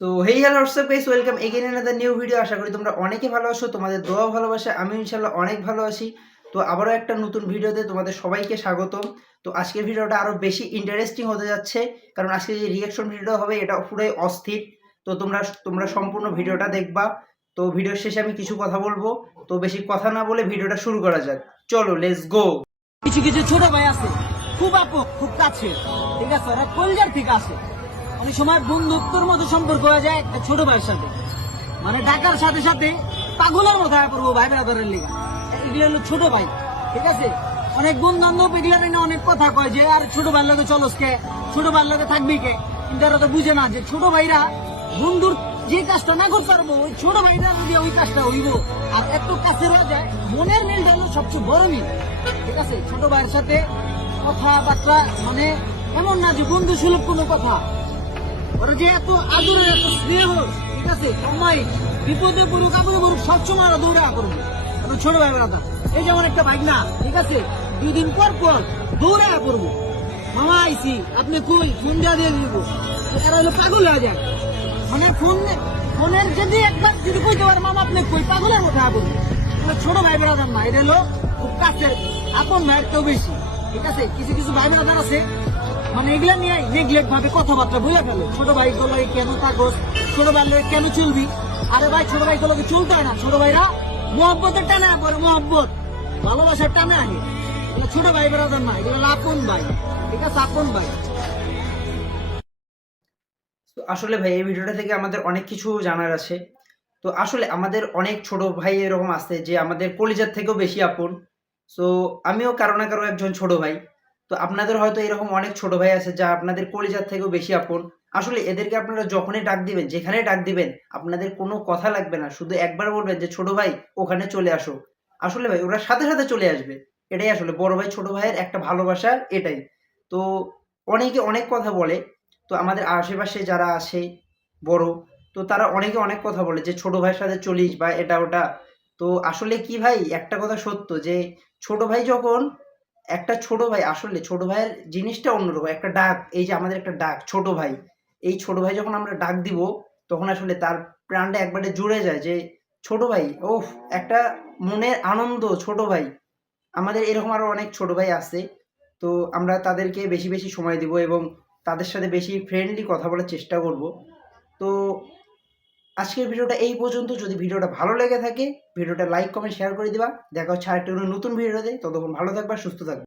তো hey hello WhatsApp guys, welcome again another new video. আশা করি তোমরা অনেকে ভালো আছো, তোমাদের দোয়া ভালোবাসা আমি ইনশাল্লাহ অনেক ভালো আছি। তো আবারও একটা নতুন ভিডিওতে তোমাদের সবাইকে স্বাগতম। তো আজকের ভিডিওটা আরও বেশি ইন্টারেস্টিং হতে যাচ্ছে, কারণ আজকে যে রিয়াকশন ভিডিওটা হবে এটা পুরোই অস্থির। তো তোমরা তোমরা সম্পূর্ণ ভিডিওটা দেখবা। তো ভিডিওর শেষে আমি কিছু কথা বলবো, তো বেশি কথা না বলে ভিডিওটা শুরু করা যাক। চলো লেটস গো। কিছু কিছু ছোট ভাই আছে, খুব আপন, খুব কাছে, ঠিক আছে, ওরা কলজার থেকে আসে। অনেক সময় বন্ধুত্বর মতো সম্পর্ক হয়ে যায় একটা ছোট ভাইয়ের সাথে, মানে ডাকার সাথে সাথে পাগলের মতো হয়ে পড়বো ভাই বেড়াদারের লিগা। এগুলো হলো ছোট ভাই, ঠিক আছে। অনেক বন্ধু বান্ধব এগুলো নিয়ে অনেক কথা কয় যে আর ছোট ভাইয়ের লোকে চলস কে, ছোট ভাইয়ের লোকে থাকবি কে, কিন্তু এরা তো বুঝে না যে ছোট ভাইরা বন্ধুর যে কাজটা না করতে পারবো ওই ছোট ভাইরা যদি ওই কাজটা হইব। আর এত কাছে রয়ে যায়, মনের মিলটা হলো সবচেয়ে বড় মিল, ঠিক আছে। ছোট ভাইয়ের সাথে কথাবার্তা মানে এমন না যে বন্ধু সুলভ কোনো কথা, ওরা যে এত আদরের, এত স্নেহ, ঠিক আছে। সময় বিপদে পড়ুক আপদে পড়ুক সবসময় ওরা দৌড়া করবে। ছোট ভাই বেড়াতা এই যেমন একটা বাইক না, ঠিক আছে, 2 দিন পর পর দৌড়া করবো, মামা আইসি আপনি কই, ফোন দিয়ে দিব। এরা হলো পাগল হয়ে যায়, মানে ফোনের যদি একবার যদি কইতে পারে মামা আপনি কই, পাগলের মতো করবো। ছোট ভাই বেড়াতাম না, এটা হলো খুব কাছে আপন ভাইয়ের কেউ বেশি, ঠিক আছে। কিছু কিছু ভাই বেড়াদার আছে মানে এগুলা নিয়ে নেগলেক্ট ভাবে কথাবার্তা বলে ফেলে। ছোট ভাই গুলো কেন থাকো, ছোট ভাই কেন চলবি? আরে ভাই ছোট ভাই গুলোকে চলতে হয় না, ছোট ভাইরা মহব্বতের টানে পরে, মহব্বত ভালোবাসার টানে আগে। ছোট ভাই বেড়াদার না, এগুলো আপন ভাই, ঠিক আছে, আপন ভাই। তো আসলে ভাই এই ভিডিওটা থেকে আমাদের অনেক কিছু জানার আছে। তো আসলে আমাদের অনেক ছোট ভাই এরকম আছে যে আমাদের কলিজার থেকেও বেশি আপন। সো আমিও কারো না কারো একজন ছোট ভাই। তো আপনাদের হয়তো এরকম অনেক ছোট ভাই আছে যা আপনাদের কলিজার থেকেও বেশি আপন। আসলে এদেরকে আপনারা যখনই ডাক দিবেন, যেখানে ডাক দিবেন, আপনাদের কোনো কথা লাগবে না, শুধু একবার বলবেন যে ছোট ভাই ওখানে চলে আসো। আসলে ভাই ওরা সাথে সাথে চলে আসবে। এটাই আসলে বড় ভাই ছোট ভাইয়ের একটা ভালোবাসা, এটাই। তো অনেকে অনেক কথা বলে। তো আমাদের আশেপাশে যারা আসে বড়, তো তারা অনেকে অনেক কথা বলে যে ছোট ভাইয়ের সাথে চলিস বা এটা ওটা। তো আসলে কি ভাই, একটা কথা সত্য যে ছোট ভাই যখন, একটা ছোট ভাই আসলে ছোট ভাইয়ের জিনিসটা অন্যরকম একটা ডাক। এই যে আমাদের একটা ডাক ছোট ভাই, এই ছোট ভাই যখন আমরা ডাক দিব তখন আসলে তার প্রাণটা একবারে জুড়ে যায় যে ছোট ভাই, ওফ, একটা মনের আনন্দ ছোট ভাই। আমাদের এরকম আরো অনেক ছোট ভাই আছে। তো আমরা তাদেরকে বেশি বেশি সময় দিব এবং তাদের সাথে বেশি ফ্রেন্ডলি কথা বলার চেষ্টা করব। তো আজকের ভিডিওটা এই পর্যন্ত। যদি ভিডিওটা ভালো লেগে থাকে ভিডিওটা লাইক কমেন্ট শেয়ার করে দিবা। দেখা হচ্ছে আরেকটা নতুন ভিডিওতে। ততক্ষণ ভালো থাকবা, সুস্থ থাকবা।